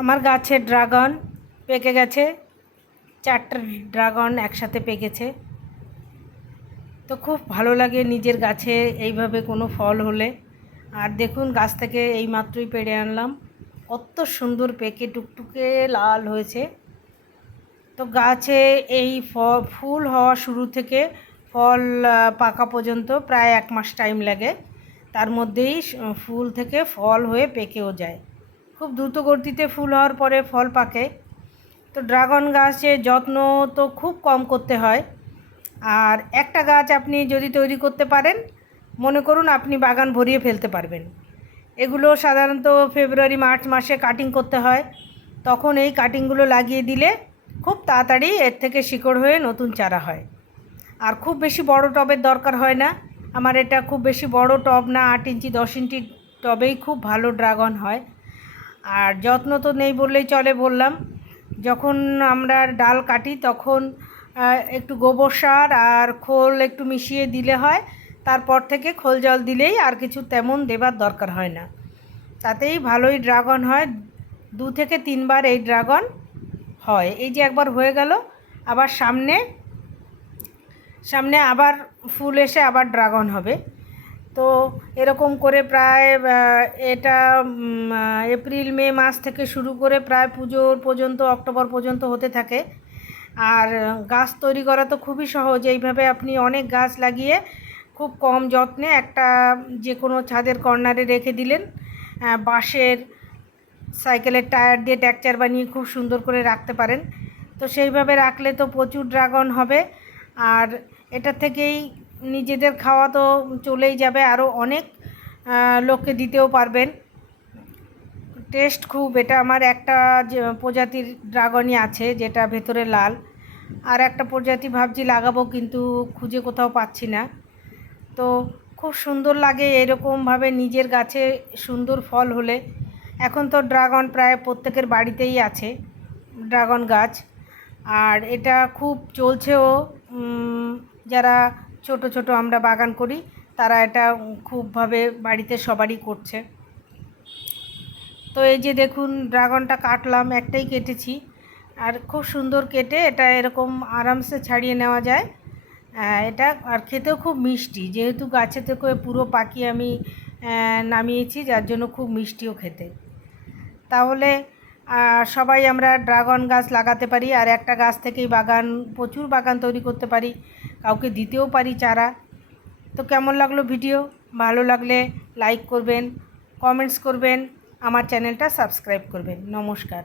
আমার গাছের ড্রাগন পেকে গেছে, 4টা ড্রাগন একসাথে পেকেছে। তো খুব ভালো লাগে নিজের গাছে এইভাবে কোনো ফল হলে। আর দেখুন গাছ থেকে এই মাত্রই পেড়ে আনলাম, কত সুন্দর পেকে টুকটুকে লাল হয়েছে। তো গাছে এই ফুল হওয়া শুরু থেকে ফল পাকা পর্যন্ত প্রায় 1 মাস টাইম লাগে। তার মধ্যেই ফুল থেকে ফল হয়ে পেকেও যায়। খুব দ্রুত গতিতে ফুল হওয়ার পরে ফল পাকে। তো ড্রাগন গাছের যত্ন তো খুব কম করতে হয়। আর একটা গাছ আপনি যদি তৈরি করতে পারেন, মনে করুন আপনি বাগান ভরিয়ে ফেলতে পারবেন। এগুলো সাধারণত ফেব্রুয়ারি মার্চ মাসে কাটিং করতে হয়। তখন এই কাটিংগুলো লাগিয়ে দিলে খুব তাড়াতাড়ি এর থেকে শিকড় হয়ে নতুন চারা হয়। আর খুব বেশি বড় টবের দরকার হয় না। আমার এটা খুব বেশি বড় টব না, 8 ইঞ্চি 10 ইঞ্চি টবেই খুব ভালো ড্রাগন হয়। আর যত্ন তো নেই বললেই চলে। বললাম, যখন আমরা ডাল কাটি তখন একটু গোবর সার আর খোল একটু মিশিয়ে দিলে হয়। তারপর থেকে খোল জল দিলেই আর কিছু তেমন দেবার দরকার হয় না, তাতেই ভালোই ড্রাগন হয়। 2 থেকে 3 বার এই ড্রাগন হয়। এই যে একবার হয়ে গেল, আবার সামনে আবার ফুল এসে আবার ড্রাগন হবে। তো এরকম করে প্রায় এটা এপ্রিল মে মাস থেকে শুরু করে প্রায় পুজোর পর্যন্ত, অক্টোবর পর্যন্ত হতে থাকে। আর গাছ তৈরি করা তো খুবই সহজ। এইভাবে আপনি অনেক গাছ লাগিয়ে খুব কম যত্নে একটা যে কোনো ছাদের কর্নারে রেখে দিলেন। বাঁশের সাইকেলের টায়ার দিয়ে টেক্সচার বানিয়ে খুব সুন্দর করে রাখতে পারেন। তো সেইভাবে রাখলে তো প্রচুর ড্রাগন হবে। আর এটা থেকেই নিজেদের খাওয়া তো চলেই যাবে, আরও অনেক লোককে দিতেও পারবেন। টেস্ট খুব। এটা আমার একটা প্রজাতির ড্রাগনই আছে যেটা ভেতরে লাল। আর একটা প্রজাতি ভাবছি লাগাবো, কিন্তু খুঁজে কোথাও পাচ্ছি না। তো খুব সুন্দর লাগে এরকমভাবে নিজের গাছে সুন্দর ফল হলে। এখন তো ড্রাগন প্রায় প্রত্যেকের বাড়িতেই আছে ড্রাগন গাছ। আর এটা খুব চলছেও। যারা ছোট ছোট আমরা বাগান করি তারা এটা খুবভাবে বাড়িতে সবারই করছে। তো এই যে দেখুন ড্রাগনটা কাটলাম, একটাই কেটেছি। আর খুব সুন্দর কেটে এটা এরকম আরামসে ছাড়িয়ে নেওয়া যায়। এটা আর খেতেও খুব মিষ্টি, যেহেতু গাছে থেকে পুরো পাকিয়ে আমি নামিয়েছি, যার জন্য খুব মিষ্টিও খেতে। তাহলে সবাই আমরা ড্রাগন গাছ লাগাতে পারি, আর একটা গাছ থেকেই প্রচুর বাগান তৈরি করতে পারি, কাউকে দিতেও পারি চারা। তো কেমন লাগলো ভিডিও? ভালো লাগলে লাইক করবেন, কমেন্টস করবেন, আমার চ্যানেলটা সাবস্ক্রাইব করবেন। নমস্কার।